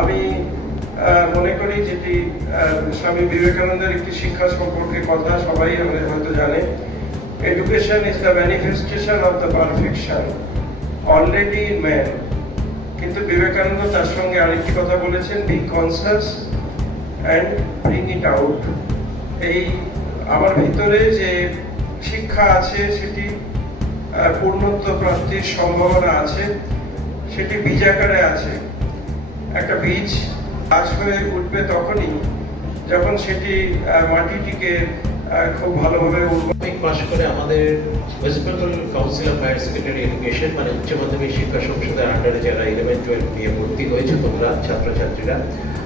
আমি মনে করি যেটি স্বামী বিবেকানন্দের একটি শিক্ষা সম্পর্কে কথা সবাই আমাদের হয়তো জানে, education is the manifestation of the perfection already in man. কিন্তু বিবেকানন্দ তার সঙ্গে আরেকটি কথা বলেছেন, B conscious and bring it out. এই আমার ভিতরে যে শিক্ষা আছে সেটি পূর্ণত্ব প্রাপ্তির সম্ভাবনা আছে, সেটি বীজাকারে আছে। একটা বীজ গাছ হয়ে উঠবে তখনই যখন সেটি মাটিটিকে খুব ভালোভাবে মাধ্যমিক পাশ করে আমাদের West Bengal council of higher secondary education মানে উচ্চ মাধ্যমিক শিক্ষা সংসদের আন্ডারে যারা 11-12 নিয়ে ভর্তি হয়েছে তোমরা ছাত্রছাত্রীরা,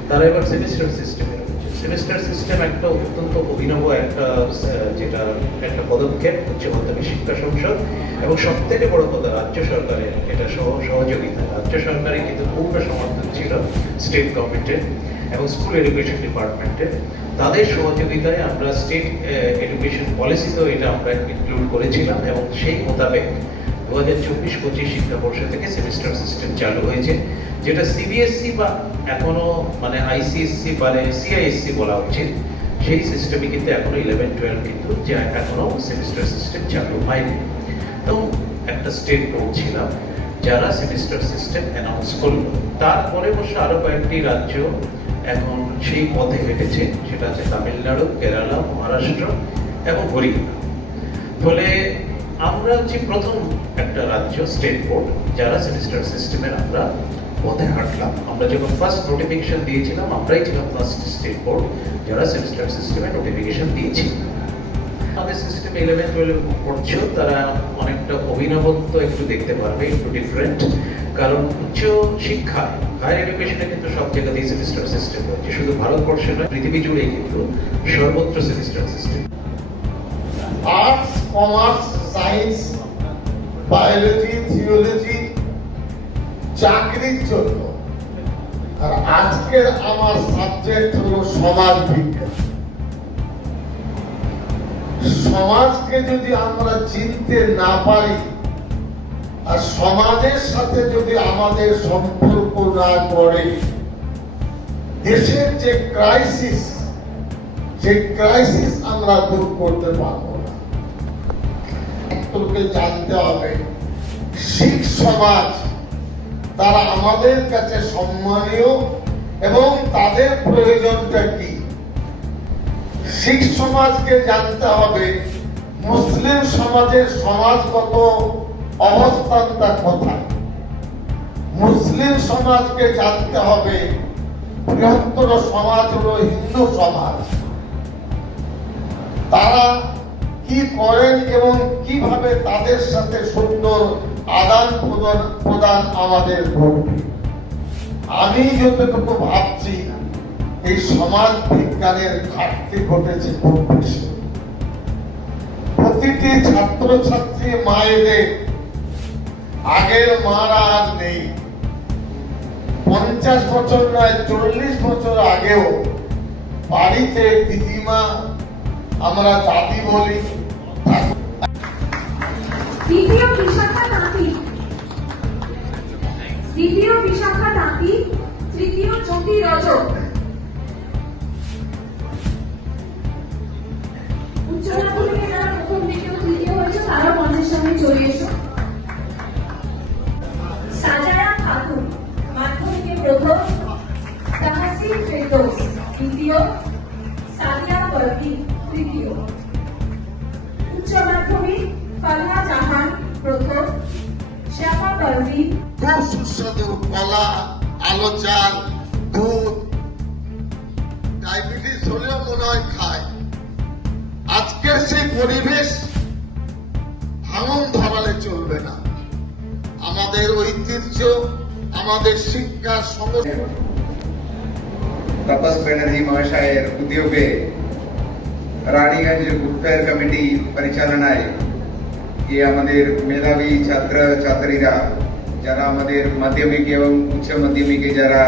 তারা এবার সেমিস্টার সিস্টেমে রয়েছে। সেমিস্টার সিস্টেম একটা অত্যন্ত অভিনব একটা পদক্ষেপ উচ্চ মাধ্যমিক শিক্ষা সংসদ এবং সব থেকে বড় কথা রাজ্য সরকারের এটা সহযোগিতা। রাজ্য সরকারের কিন্তু পূর্ণ সমর্থন ছিল স্টেট গভর্নমেন্টের এবং স্কুল এডুকেশন ডিপার্টমেন্টের। তাদের সহযোগিতায় আমরা স্টেট এডুকেশন পলিসিতেও এটা আমরা ইনক্লুড করেছিলাম এবং সেই মোতাবেক 2024-25 শিক্ষাবর্ষ থেকে সেমিস্টার সিস্টেম চালু হয়েছে, যেটা সিবিএসসি বা এখনো মানে আইসিএসসি বা সিআইএসসি বলা উচিত। সেই সিস্টেমে কিন্তু এখনো 11-12 কিন্তু যে এখনো সেমিস্টার সিস্টেম চালু হয়নি। তো একটা স্টেট বোর্ড ছিলাম যারা সেমিস্টার সিস্টেম অ্যানাউন্স করলো। তারপরে অবশ্য আরো কয়েকটি রাজ্য এখন সেই পথে হেঁটেছে, সেটা হচ্ছে তামিলনাড়ু, কেরালা, মহারাষ্ট্র এবং হরিয়ানা। ফলে আমরা হচ্ছে প্রথম একটা রাজ্য স্টেট বোর্ড যারা সেমিস্টার সিস্টেমের আমরা পথে হাঁটলাম। আমরা যখন ফার্স্ট নোটিফিকেশন দিয়েছিলাম আমরাই ছিলাম ফার্স্ট স্টেট বোর্ড যারা সেমিস্টার সিস্টেমে নোটিফিকেশন দিয়েছি। আমাদের সিস্টেম 11-12 পড়ছো তারা অনেকটা অভিনবত্ব একটু দেখতে পারবে, একটু ডিফারেন্ট। কারণ উচ্চ শিক্ষা হায়ার এডুকেশনে কিন্তু সব জায়গাতেই সেমিস্টার সিস্টেম হচ্ছে, শুধু ভারতবর্ষে নয় পৃথিবী জুড়েই কিন্তু সর্বত্র semester system. Arts, commerce, science, biology, theology চাকরির জন্য, আর আজকের আমার সাবজেক্ট হলো সমাজ বিজ্ঞান। সমাজকে যদি আমরা চিনতে না পারি আর সমাজের সাথে যদি আমাদের সম্পর্ক না করে, দেশের যে ক্রাইসিস আমরা দূর করতে পারবো না। জানতে হবে শিখ সমাজ তারা আমাদের কাছে সম্মানীয় এবং তাদের প্রয়োজনটা কি। শিখ সমাজকে জানতে হবে মুসলিম সমাজের সমাজগত অবস্থানটা কোথায়। মুসলিম সমাজকে জানতে হবে বৃহত্তর সমাজ হলো হিন্দু সমাজ, তারা কি করেন এবং কিভাবে তাদের সাথে সুন্দর আদান প্রদান আমাদের ঘটবে। আমি যতটুকু ভাবছি এই সমাজ বিজ্ঞানের ঘাটতি ঘটেছে খুব বেশি। প্রতিটি ছাত্রছাত্রী মায়েদের আগের মারা আর নেই। 50 বছর নয় 40 বছর আগেও বাড়িতে দিদিমা, আমরা দাদি বলি। দ্বিতীয় বিশাখা তাঁতি, তৃতীয় জ্যোতি রজক। উচ্চ মাধ্যমিকে যারা প্রথম দ্বিতীয় তৃতীয় হয়েছে তারা মঞ্চের সামনে চলে এসো। সাজায়া খাতুন মাধ্যমিকে প্রথম, তাহসিন ফেরদৌস দ্বিতীয়, সাদিয়া পারভীন তৃতীয়। উচ্চ মাধ্যমিক ফালহা জাহান প্রথম, শ্যামা পারভীন। খুব সুস্বাদু কলা, আলো চাল, দুধ, ডায়াবেটিস হলেও মনে হয় খায়। আজকের সেই পরিবেশ ভাঙন ধরালে চলবে না। আমাদের ঐতিহ্য, আমাদের শিক্ষা সংস্কৃতি। तपस बनर्जी মহাশয়ের উদ্যোগে রানীগঞ্জ বুক ফেয়ার কমিটি পরিচালনায় আমাদের মেধাবী ছাত্র ছাত্রীরা যারা আমাদের মাধ্যমিক এবং উচ্চ মাধ্যমিকে যারা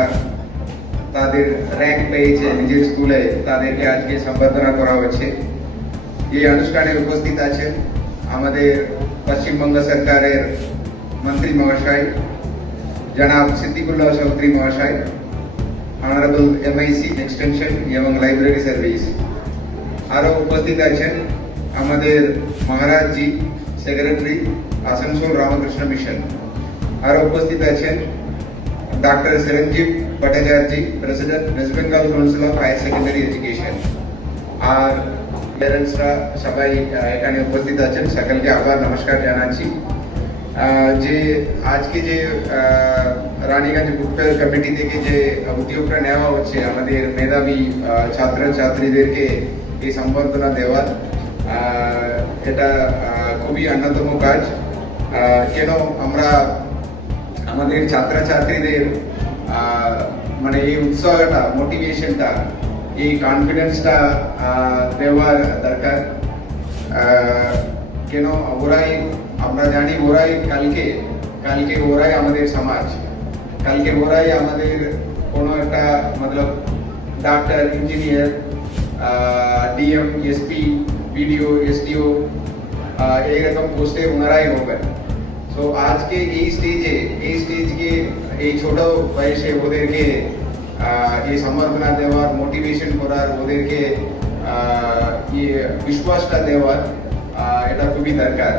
তাদের র্যাঙ্ক পেয়েছে নিজের স্কুলে, তাদেরকে আজকে সম্বর্ধনা করা হচ্ছে। এই অনুষ্ঠানে উপস্থিত আছেন আমাদের পশ্চিমবঙ্গ সরকারের মন্ত্রী মহাশয়, জনাব সিদ্দিকুল্লাহ চৌধুরী মহাশয়, অনারেবল MIC এক্সটেনশন এবং লাইব্রেরি সার্ভিস। আরো উপস্থিত আছেন আমাদের মহারাজ জি, সেক্রেটারি, আসানসোল রামকৃষ্ণ মিশন। আরো উপস্থিত আছেন doctor Chiranjib Bhattacharya, president West Bengal council of higher secondary education. আর প্যারেন্টসরা সবাই এখানে উপস্থিত আছেন, সকলকে আবার নমস্কার জানাচ্ছি। যে আজকে যে রানীগঞ্জ বুক ফেয়ার কমিটি থেকে যে উদ্যোগটা নেওয়া হচ্ছে আমাদের মেধাবী ছাত্রছাত্রীদেরকে এই সম্বর্ধনা দেওয়ার, এটা খুবই অন্যতম কাজ। কেন আমরা আমাদের ছাত্রছাত্রীদের মানে এই উৎসাহটা, মোটিভেশনটা, এই কনফিডেন্সটা দেওয়ার দরকার। কেন ওরাই, আমরা জানি ওরাই কালকে ওরাই আমাদের সমাজ, কালকে ওরাই আমাদের কোনো একটা মতলব ডাক্তার, engineer, DM, SP, BDO, SDO এইরকম পোস্টে ওনারাই হবেন। তো আজকে এই স্টেজকে এই ছোট বয়সে ওদেরকে এই সম্বর্ধনা দেওয়ার, মোটিভেশন করার, ওদেরকে বিশ্বাসটা দেওয়ার, এটা খুবই দরকার।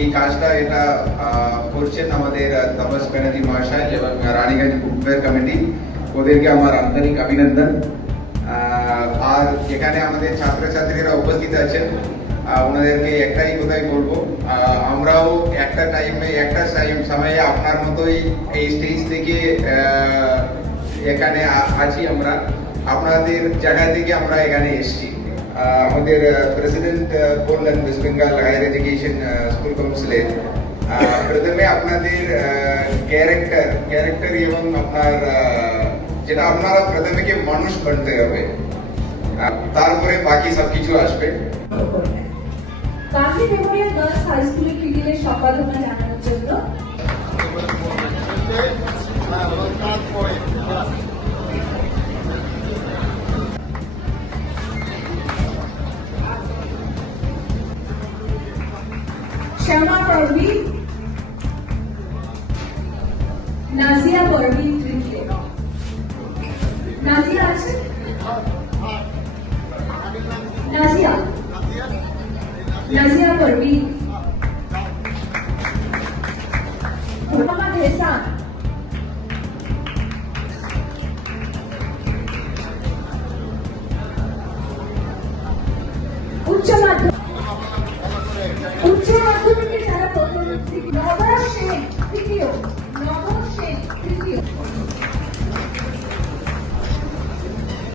এই কাজটা এটা করছেন আমাদের তপস ব্যানার্জি মহাশয় এবং রানীগঞ্জ বুক ফেয়ার কমিটি, ওদেরকে আমার আন্তরিক অভিনন্দন। আর এখানে আমাদের ছাত্রছাত্রীরা উপস্থিত আছেন, ওনাদেরকে একটাই কথাই বলবো, আমরাও একটা সময়ে আপনার মতোই এই স্টেজ থেকে এখানে আছি। আমরা আপনাদের জায়গা থেকে আমরা এখানে এসেছি। আমাদের প্রেসিডেন্ট বললেন West Bengal higher education school কাউন্সিলের, প্রথমে আপনাদের ক্যারেক্টার এবং আপনার যেটা আপনারা প্রথমে কি মানুষ বানতে হবে, তারপরে বাকি সবকিছু আসবে। গান্ধী মেমোরিয়াল গার্লস হাই স্কুলের ক্রিকেটের সম্পাদনা জানানোর জন্য শ্যামা পারভিন, নাজিয়া পারভিন তৃতীয়। নাজিয়া আছে? নাজিয়া পারভিন, মোহাম্মদ হেসান, উচ্চ মাধ্যমিক